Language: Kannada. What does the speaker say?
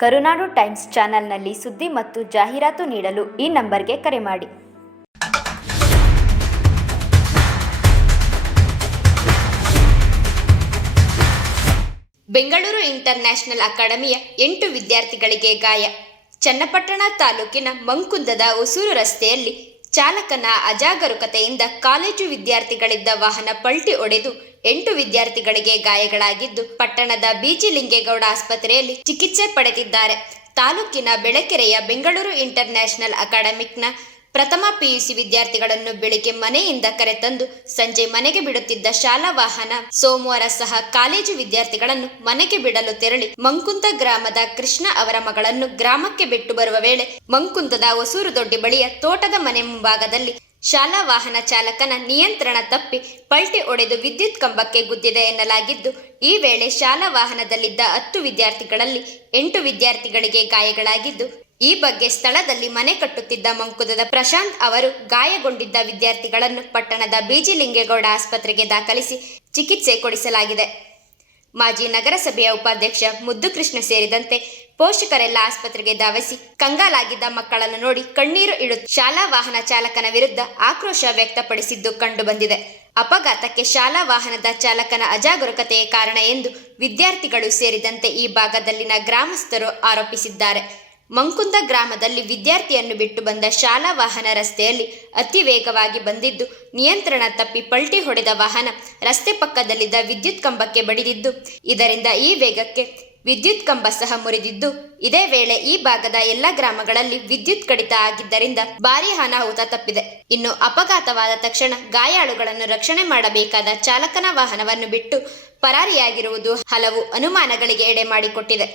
ಕರುನಾಡು ಟೈಮ್ಸ್ ಚಾನೆಲ್ನಲ್ಲಿ ಸುದ್ದಿ ಮತ್ತು ಜಾಹೀರಾತು ನೀಡಲು ಈ ನಂಬರ್ಗೆ ಕರೆ ಮಾಡಿ. ಬೆಂಗಳೂರು ಇಂಟರ್ನ್ಯಾಷನಲ್ ಅಕಾಡೆಮಿಯ 8 ವಿದ್ಯಾರ್ಥಿಗಳಿಗೆ ಗಾಯ. ಚನ್ನಪಟ್ಟಣ ತಾಲೂಕಿನ ಮಂಕುಂದದ ಹೊಸೂರು ರಸ್ತೆಯಲ್ಲಿ ಚಾಲಕನ ಅಜಾಗರೂಕತೆಯಿಂದ ಕಾಲೇಜು ವಿದ್ಯಾರ್ಥಿಗಳಿದ್ದ ವಾಹನ ಪಲ್ಟಿ ಹೊಡೆದು 8 ವಿದ್ಯಾರ್ಥಿಗಳಿಗೆ ಗಾಯಗಳಾಗಿದ್ದು, ಪಟ್ಟಣದ ಬಿಜಿ ಲಿಂಗೇಗೌಡ ಆಸ್ಪತ್ರೆಯಲ್ಲಿ ಚಿಕಿತ್ಸೆ ಪಡೆದಿದ್ದಾರೆ. ತಾಲೂಕಿನ ಬೆಳಕೆರೆಯ ಬೆಂಗಳೂರು ಇಂಟರ್ನ್ಯಾಷನಲ್ ಅಕಾಡೆಮಿಕ್ನ ಪ್ರಥಮ ಪಿಯುಸಿ ವಿದ್ಯಾರ್ಥಿಗಳನ್ನು ಬೆಳಿಗ್ಗೆ ಮನೆಯಿಂದ ಕರೆತಂದು ಸಂಜೆ ಮನೆಗೆ ಬಿಡುತ್ತಿದ್ದ ಶಾಲಾ ವಾಹನ ಸೋಮವಾರ ಸಹ ಕಾಲೇಜು ವಿದ್ಯಾರ್ಥಿಗಳನ್ನು ಮನೆಗೆ ಬಿಡಲು ತೆರಳಿ ಮಂಕುಂದ ಗ್ರಾಮದ ಕೃಷ್ಣ ಅವರ ಮಗಳನ್ನು ಗ್ರಾಮಕ್ಕೆ ಬಿಟ್ಟು ಬರುವ ವೇಳೆ ಮಂಕುಂದದ ಹೊಸೂರು ದೊಡ್ಡಿ ಬಳಿಯ ತೋಟದ ಮನೆ ಮುಂಭಾಗದಲ್ಲಿ ಶಾಲಾ ವಾಹನ ಚಾಲಕನ ನಿಯಂತ್ರಣ ತಪ್ಪಿ ಪಲ್ಟಿ ಹೊಡೆದು ವಿದ್ಯುತ್ ಕಂಬಕ್ಕೆ ಗುದ್ದಿದೆ ಎನ್ನಲಾಗಿದ್ದು, ಈ ವೇಳೆ ಶಾಲಾ ವಾಹನದಲ್ಲಿದ್ದ 10 ವಿದ್ಯಾರ್ಥಿಗಳಲ್ಲಿ 8 ವಿದ್ಯಾರ್ಥಿಗಳಿಗೆ ಗಾಯಗಳಾಗಿದ್ದು, ಈ ಬಗ್ಗೆ ಸ್ಥಳದಲ್ಲಿ ಮನೆ ಕಟ್ಟುತ್ತಿದ್ದ ಮಂಕುಂದದ ಪ್ರಶಾಂತ್ ಅವರು ಗಾಯಗೊಂಡಿದ್ದ ವಿದ್ಯಾರ್ಥಿಗಳನ್ನು ಪಟ್ಟಣದ ಬಿಜಿ ಲಿಂಗೇಗೌಡ ಆಸ್ಪತ್ರೆಗೆ ದಾಖಲಿಸಿ ಚಿಕಿತ್ಸೆ ಕೊಡಿಸಲಾಗಿದೆ. ಮಾಜಿ ನಗರಸಭೆಯ ಉಪಾಧ್ಯಕ್ಷ ಮುದ್ದುಕೃಷ್ಣ ಸೇರಿದಂತೆ ಪೋಷಕರೆಲ್ಲ ಆಸ್ಪತ್ರೆಗೆ ಧಾವಿಸಿ ಕಂಗಾಲಾಗಿದ್ದ ಮಕ್ಕಳನ್ನು ನೋಡಿ ಕಣ್ಣೀರು ಇಡುತ್ತಾ ಶಾಲಾ ವಾಹನ ಚಾಲಕನ ವಿರುದ್ಧ ಆಕ್ರೋಶ ವ್ಯಕ್ತಪಡಿಸಿದ್ದು ಕಂಡುಬಂದಿದೆ. ಅಪಘಾತಕ್ಕೆ ಶಾಲಾ ವಾಹನದ ಚಾಲಕನ ಅಜಾಗರೂಕತೆಯೇ ಕಾರಣ ಎಂದು ವಿದ್ಯಾರ್ಥಿಗಳು ಸೇರಿದಂತೆ ಈ ಭಾಗದಲ್ಲಿನ ಗ್ರಾಮಸ್ಥರು ಆರೋಪಿಸಿದ್ದಾರೆ. ಮಂಕುಂದ ಗ್ರಾಮದಲ್ಲಿ ವಿದ್ಯಾರ್ಥಿಯನ್ನು ಬಿಟ್ಟು ಬಂದ ಶಾಲಾ ವಾಹನ ರಸ್ತೆಯಲ್ಲಿ ಅತಿ ವೇಗವಾಗಿ ಬಂದಿದ್ದು, ನಿಯಂತ್ರಣ ತಪ್ಪಿ ಪಲ್ಟಿ ಹೊಡೆದ ವಾಹನ ರಸ್ತೆ ಪಕ್ಕದಲ್ಲಿದ್ದ ವಿದ್ಯುತ್ ಕಂಬಕ್ಕೆ ಬಡಿದಿದ್ದು, ಇದರಿಂದ ಈ ವೇಗಕ್ಕೆ ವಿದ್ಯುತ್ ಕಂಬ ಸಹ ಮುರಿದಿದ್ದು, ಇದೇ ವೇಳೆ ಈ ಭಾಗದ ಎಲ್ಲ ಗ್ರಾಮಗಳಲ್ಲಿ ವಿದ್ಯುತ್ ಕಡಿತ ಆಗಿದ್ದರಿಂದ ಭಾರೀ ಅನಾಹುತ ತಪ್ಪಿದೆ. ಇನ್ನು ಅಪಘಾತವಾದ ತಕ್ಷಣ ಗಾಯಾಳುಗಳನ್ನು ರಕ್ಷಣೆ ಮಾಡಬೇಕಾದ ಚಾಲಕನ ವಾಹನವನ್ನು ಬಿಟ್ಟು ಪರಾರಿಯಾಗಿರುವುದು ಹಲವು ಅನುಮಾನಗಳಿಗೆ ಎಡೆ ಮಾಡಿಕೊಟ್ಟಿದೆ.